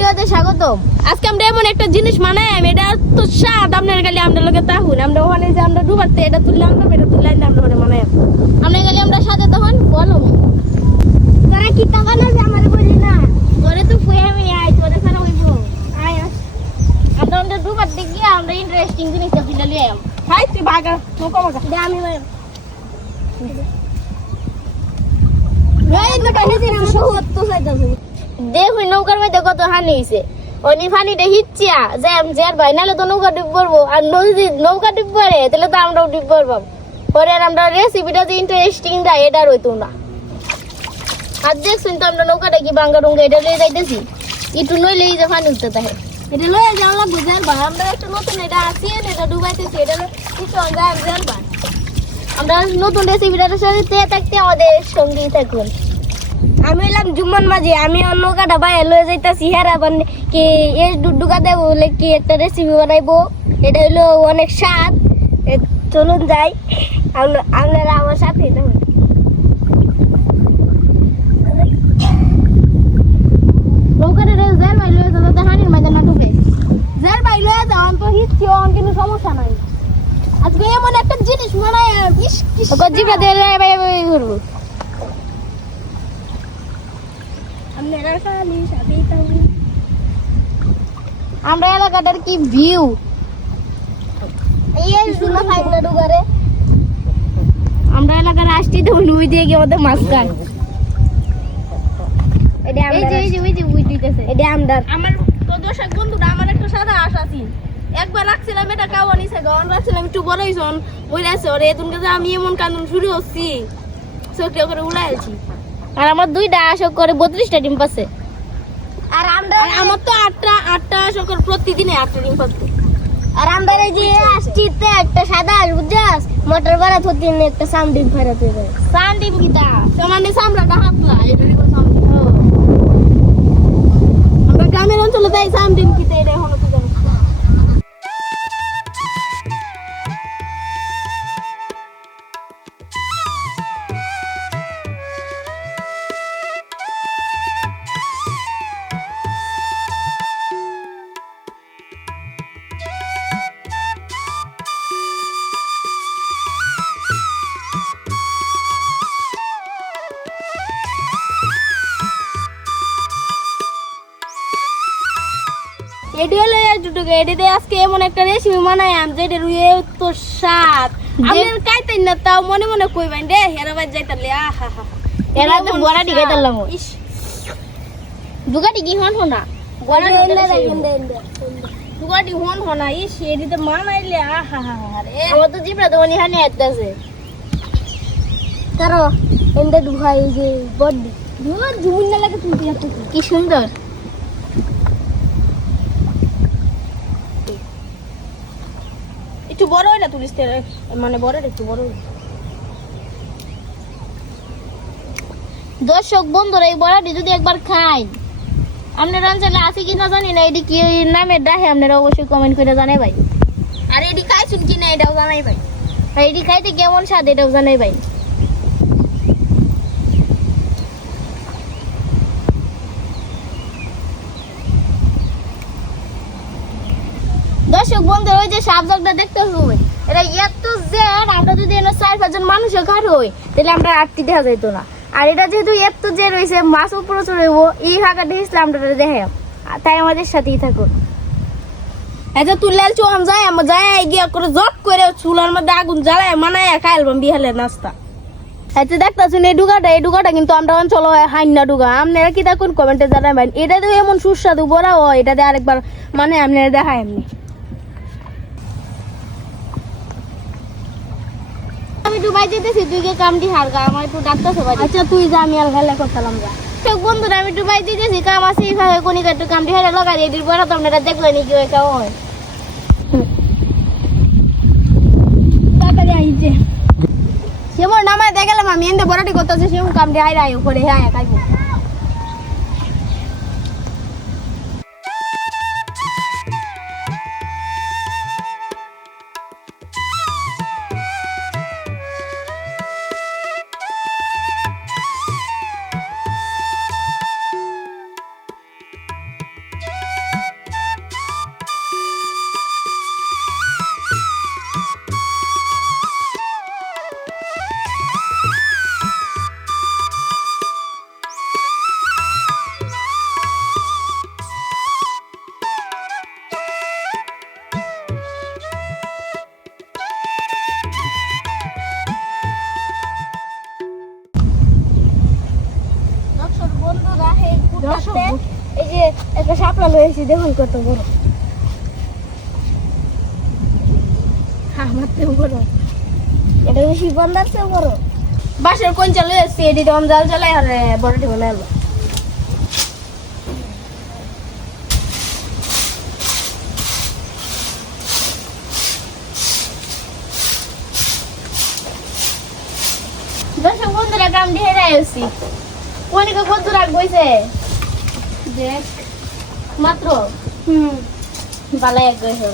ভিডিওতে স্বাগতম। আজকে আমরা এমন একটা জিনিস বানাই, এটা তো স্বাদ আপনার গালি আমরা লোকে তাহুন আমরা ওখানে যে আমরা ডুবাতে এটা তুললাম না, এটা তুললাম না আমরা ওখানে বানাই আপনার গালি আমরা সাথে তখন বলো তারা কি টাকা না যে আমার বলি না তোরে তো ফুয়ে আমি আই তোরে সারা হইব আয় আমরা আমরা ডুবাতে গিয়ে আমরা ইন্টারেস্টিং জিনিসটা তুলে লিয়ে আম খাই তুই বাগা নৌকা বাগা দে আমি ভাই না কাছে দিন সহজ তো চাইতাছি দেখুন নৌকার মধ্যে কত হানি হয়েছে ওনি পানিটা হিচ্ছিয়া যে আমি যার ভাই নাহলে তো নৌকা ডুব পড়বো আর নদী নৌকা ডুব পড়ে তাহলে তো আমরাও ডুব পড়বো পরে আর আমরা রেসিপিটা যে ইন্টারেস্টিং দেয় এটা রইতো না আর দেখছেন তো আমরা নৌকাটা কি বাঙ্গা ডুঙ্গা এটা লয়ে যাইতেছি একটু নইলে এই যে পানি উঠতে থাকে এটা লয়ে যাওয়া লাগবো যার ভাই আমরা একটা নতুন এটা আসি এটা ডুবাইতেছি এটা কিছু যায় যার ভাই আমরা নতুন রেসিপিটার সাথে থাকতে আমাদের সঙ্গেই থাকুন আমি এলাম জুম্মন মাঝি আমি অন্য কাটা বাইরে লয়ে যাইতাছি হেরা মানে কি এই ডুডুকা দেবো বলে কি একটা রেসিপি বানাইবো এটা হলো অনেক স্বাদ চলুন যাই আপনারা আমার সাথে থাকুন নৌকাটা জেল ভাই লয়ে যাবো তো হানির মাঝে না ঢুকে জেল ভাই লয়ে যাও আমি তো হিচ্ছি কিন্তু সমস্যা নাই আজকে এমন একটা জিনিস বানাই জিপা দিয়ে ভাই ঘুরবো আমরা এলাকাটার কি ভিউ আমরা এলাকার আসছি তো নই দিয়ে গিয়ে আমাদের মাছ খায় আমার তো দর্শক বন্ধুরা আমার একটা সাদা আশা ছিল একবার রাখছিলাম এটা কাওয়া নিছে গাওয়ান রাখছিলাম একটু বড় হইছন বইলাছে ওরে তুমি আমি এমন কান্দন শুরু হচ্ছি চোখে করে উড়াইছি আর আমার দুইটা আশক করে 32টা ডিম পাচ্ছে আর আমরা আমার তো 8টা আশক করে প্রতিদিনে 8টা ডিম পাচ্ছে আর আমরা এই যে আসছিতে একটা সাদা বুঝছস মোটর বাড়া প্রতিদিন একটা সাম ডিম ফেরাতে যায় সাম ডিম কিটা সমানে সামরাটা হাতলা এটা ডিম সাম আমরা গ্রামের অঞ্চলে তাই সাম ডিম কিটা এটা হলো তো জানো আজকে এমন একটা রেসিপি বানাই আম যেটা রুয়ে তো স্বাদ আপনার কাইতেন না তাও মনে মনে কইবেন রে হেরাবাদ যাইতালে আহা হা এরা তো বড়াটি খাইতালাম ইস দুগাটি কি হন হনা বড়াটি এন্ডা দুগাটি হন হনা ইস এদিতে মানাইলে আহা হা রে আমার তো জিবরা তো মনি হানি আইতাছে কারো এন্ডা দুহাই যে বডি দুর জুমিন না লাগে তুমি কি সুন্দর একটু বড় হইলা তুলিস মানে বড় একটু বড় দর্শক বন্ধুরা এই বড়াটি যদি একবার খাই আপনার অঞ্চলে আছে কিনা জানি না এটি কি নামের ডাহে আপনারা অবশ্যই কমেন্ট করে জানাই ভাই আর এটি খাইছুন কিনা এটাও জানাই ভাই আর এটি খাইতে কেমন স্বাদ এটাও জানাই ভাই দর্শক বন্ধু ওই যে সাবজেক্টটা দেখতে হবে এটা এত যে আমরা যদি এনে 4-5 জন মানুষের ঘাট হই তাহলে আমরা 8টি দেখা যাইতো না আর এটা যেহেতু এত যে রয়েছে মাছ উপরে চড়ে হইব এই হাঁকাটা ইসলাম আমরা দেখে তাই আমাদের সাথেই থাকুন এটা তুললাল চোম যায় আমরা যাই গিয়া করে জট করে চুলার মধ্যে আগুন জ্বালায় মানায় খাইলাম বিহালের নাস্তা এতে দেখতেছেন এই ডুগাটা কিন্তু আমরা অঞ্চল হয় হাইনা ডুগা আপনারা কি দেখুন কমেন্টে জানাবেন এটা তো এমন সুস্বাদু বড়া হয় এটাতে আরেকবার মানে আপনারা দেখায় এমনি আমি ডুবাই যেতেছি তুই কে কামটি হারগা আমার একটু ডাক্তার সবাই আচ্ছা তুই যা আমি আলগালে করতাম যা তো বন্ধুরা আমি ডুবাই যেতেছি কাম আছে এইভাবে কোনি একটু কামটি হারে লাগাই এদির পরে তো আপনারা দেখলেন কি হয় কেমন হয় তাড়াতাড়ি আইছে সেমন নামায় দেখালাম আমি এনে বড়াটি করতেছে সেমন কামটি হাইরা উপরে হ্যাঁ খাইবো সাথে এই যে একটা শাপলা লয়েছি, দেখুন কত বড়। আমার তো বড়, এটা বেশি বন্দার চেয়ে বড়। বাসের কোন চালু এসছি, এটি তখন জাল চালাই আর বড়টি বানাবো। দর্শক বন্ধুরা গ্রাম দিয়ে আসছি, অনেকে কত রাগ বইছে দেখ মাত্র বালা এক গেছে।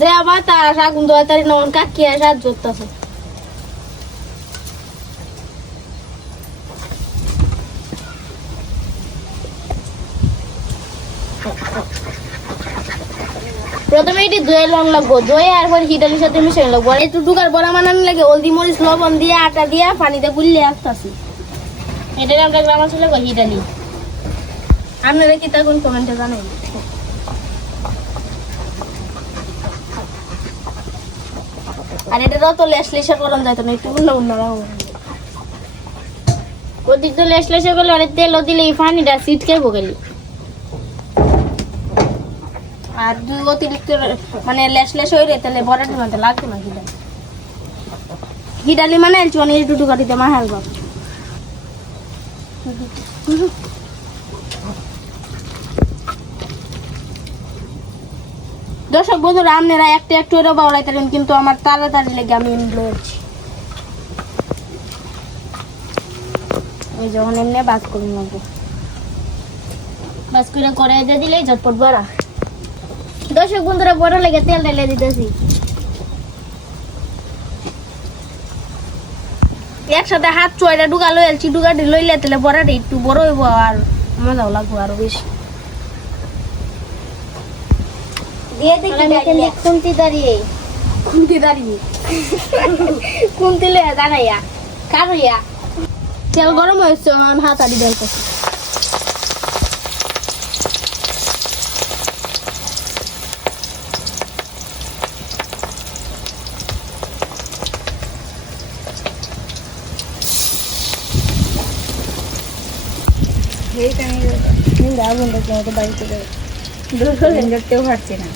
যে আবার তার আগুন দোয়া তারি নন কাকি আর সাত জোরতেছে। প্রথমে এটি দই লং লাগবো, দই আর পরে হিটালির সাথে মিশিয়ে লাগবো। আর একটু ডুকার বড়া বানানো লাগে, হলদি মরিচ লবণ দিয়ে আটা দিয়ে পানিতে গুললে আসতেছি। এটার আমরা গ্রাম আসলে হিটালি। আপনারা কি তখন কমেন্টে জানাই। আর এটা তো লেসলেসা করান যাইতো না, একটু উন্না উন্না রাখবো। ওদিক তো লেসলেসা করলে অনেক তেলও দিলে এই পানিটা ছিটকে গেলি। আর দুই অতিরিক্ত মানে লেসলেস হয়ে রে তাহলে বড়াটি মধ্যে লাগতো না হিডালি। হিডালি মানে অনেক একটু টুকাটিতে মাহাল বাপ। দর্শক বন্ধুরা, আপনারা একটা একটু এরও বাউলাইতেন, কিন্তু আমার তাড়াতাড়ি লেগে আমি লড়ছি। এই যখন এমনি বাস করে নেবো, বাস করে কড়াই দিয়ে দিলেই ঝটপট বড়া। দর্শক বন্ধুরা, বড়া লেগে তেল ঢেলে দিতেছি। একসাথে হাত চয়টা ডুকা লইছি, ডুকাটি লইলে তাহলে বড়াটা একটু বড় হইব আর মজাও লাগবো আরো বেশি। কুন্তি দাঁড়িয়ে কুন্তি লইয়া দাঁড়াইয়া কারইয়া তেল গরম হয়েছে, হাত আড়ি বেলতেছে। বাড়িতে পারছি না।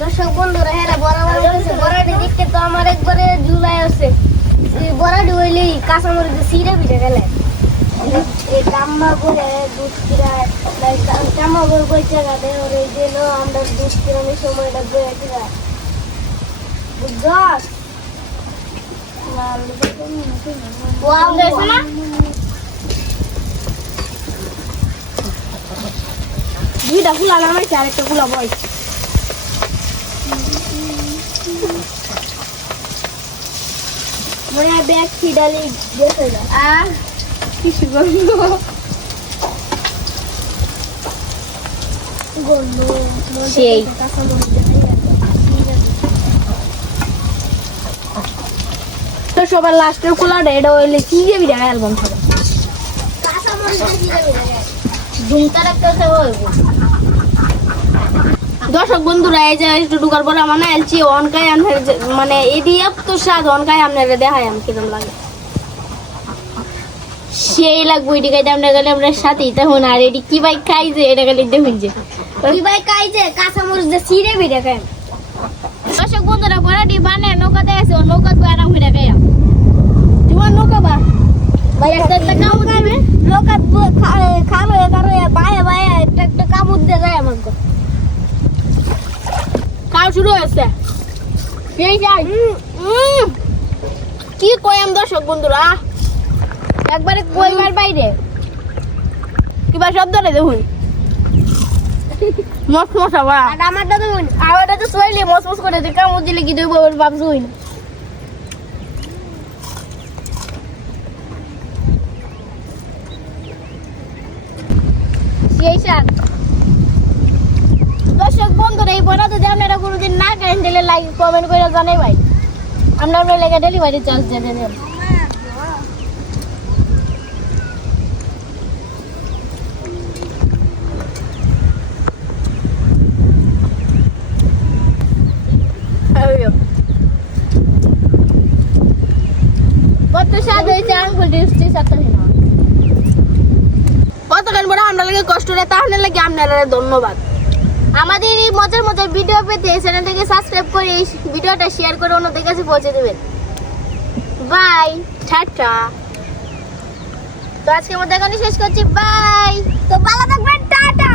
দর্শক বন্ধুরা, হ্যাঁ বড়াটি দেখতে তো আমার একবারে জুলাই আছে। বড়াটি হইলে কাঁচামরিচ সিরে পিঠে গেলে কাম্মা করে দুধ কিরায় কাম্মা করে বইতে গাতে ওরে গেল আমরা দুধ কিরানোর সময়টা বয়ে কিরা বুঝছস দুইটা ফুলা নামাইছে আর একটা ফুলা বই। মনে হয় ব্যাগ খিডালি গেছে না আর কিছু গন্ধ সেই তো সবার লাস্টের কোলাটা এটা হইলে কি যাবি রে অ্যালবাম হবে দর্শক বন্ধুরা, এই যে একটু ডুকার পরে মানে এলচি অনকাই মানে এদি এত স্বাদ অনকাই আপনারা দেখাই আমি কিরম লাগে সেই লাগবো। এটি খাইতে আমরা গেলে আমরা সাথেই তখন আর এটি কি ভাই খাই যে এটা গেলে দেখুন যে কি ভাই খাই যে কাঁচামরিচ যে সিরে বেড়ে খাই। দর্শক বন্ধুরা, বড়াটি বানে নৌকাতে আছে, ও নৌকা তো আরাম হয়ে খাইয়া তোমার নৌকা বা ভাই একটা কামড় দেবে নৌকা খালো এগারো বায়ে বায়ে একটা কামড় দিয়ে যায় আমাকে খাওয়া শুরু হয়েছে। কি কয়াম দর্শক বন্ধুরা, একবারে কইবার বাইরে কিবা শব্দ রে দেখুন মস মশা বা আমারটা দেখুন আওয়াটা তো সইলে মস মস করে যে কামড় দিলে কি দেবো ভাবছুই না। দর্শক বন্ধুরা, এই বড়া যদি আপনারা কোনোদিন না খান তাহলে লাইক কমেন্ট করে জানাই ভাই। আমরা লেগে ডেলিভারি চার্জ দিয়ে দেবেন। কত স্বাদ হয়েছে আঙ্গুল দিচ্ছি সাথে কতক্ষণ পরে আমরা লাগে কষ্ট রে তাহলে লাগে আপনারা ধন্যবাদ। আমাদের এই মজার মজার ভিডিও পেতে চ্যানেলটাকে সাবস্ক্রাইব করে এই ভিডিওটা শেয়ার করে অন্যদের কাছে পৌঁছে দেবেন। Bye, tata. তো আজকে আমাদের এখানে শেষ করছি। বাই, তো ভালো থাকবেন, টাটা।